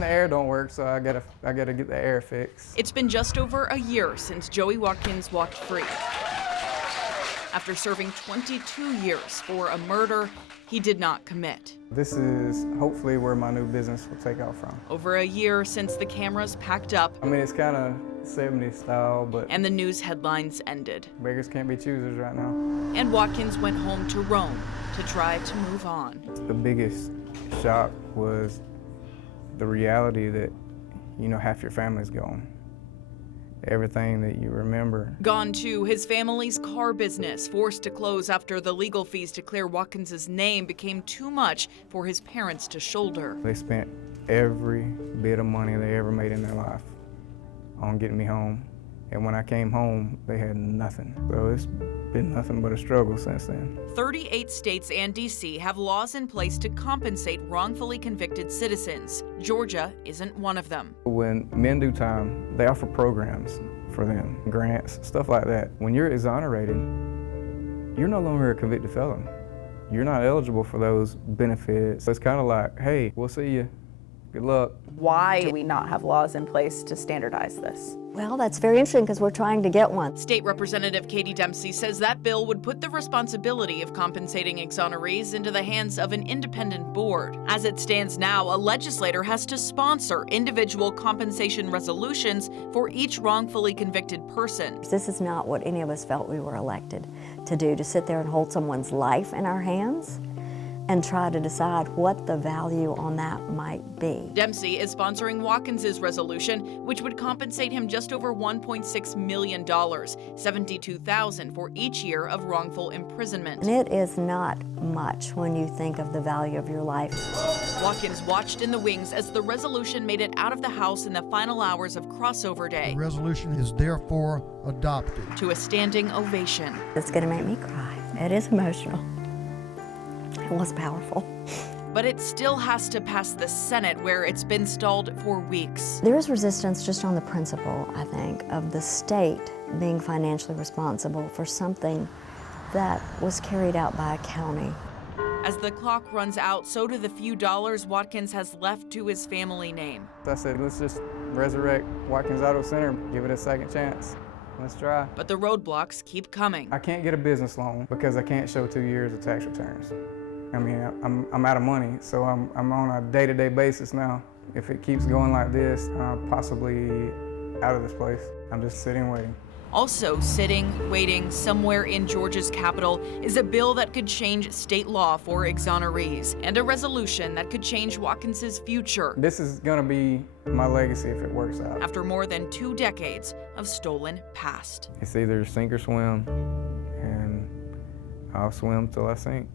The air don't work, so I gotta get the air fixed. It's been just over a year since Joey Watkins walked free. After serving 22 years for a murder he did not commit. This is hopefully where my new business will take off from. Over a year since the cameras packed up. I mean, it's kind of 70s style, but... And the news headlines ended. Beggars can't be choosers right now. And Watkins went home to Rome to try to move on. The biggest shock was the reality that, you know, half your family's gone. Everything that you remember. Gone too, his family's car business, forced to close after the legal fees to clear Watkins' name became too much for his parents to shoulder. They spent every bit of money they ever made in their life on getting me home. And when I came home, they had nothing. So it's been nothing but a struggle since then. 38 states and D.C. have laws in place to compensate wrongfully convicted citizens. Georgia isn't one of them. When men do time, they offer programs for them, grants, stuff like that. When you're exonerated, you're no longer a convicted felon. You're not eligible for those benefits. So it's kind of like, hey, we'll see you. Good luck. Why do we not have laws in place to standardize this? Well, that's very interesting because we're trying to get one. State Representative Katie Dempsey says that bill would put the responsibility of compensating exonerees into the hands of an independent board. As it stands now, a legislator has to sponsor individual compensation resolutions for each wrongfully convicted person. This is not what any of us felt we were elected to do, to sit there and hold someone's life in our hands and try to decide what the value on that might be. Dempsey is sponsoring Watkins' resolution, which would compensate him just over $1.6 million, $72,000 for each year of wrongful imprisonment. And it is not much when you think of the value of your life. Watkins watched in the wings as the resolution made it out of the House in the final hours of crossover day. The resolution is therefore adopted. To a standing ovation. It's going to make me cry. It is emotional. It was powerful. But it still has to pass the Senate, where it's been stalled for weeks. There is resistance just on the principle, I think, of the state being financially responsible for something that was carried out by a county. As the clock runs out, so do the few dollars Watkins has left to his family name. I said, let's just resurrect Watkins Auto Center, give it a second chance. Let's try. But the roadblocks keep coming. I can't get a business loan because I can't show 2 years of tax returns. I mean, I'm out of money, so I'm on a day-to-day basis now. If it keeps going like this, possibly out of this place. I'm just sitting waiting. Also sitting, waiting, somewhere in Georgia's capital is a bill that could change state law for exonerees and a resolution that could change Watkins' future. This is gonna be my legacy if it works out. After more than 2 decades of stolen past. It's either sink or swim, and I'll swim till I sink.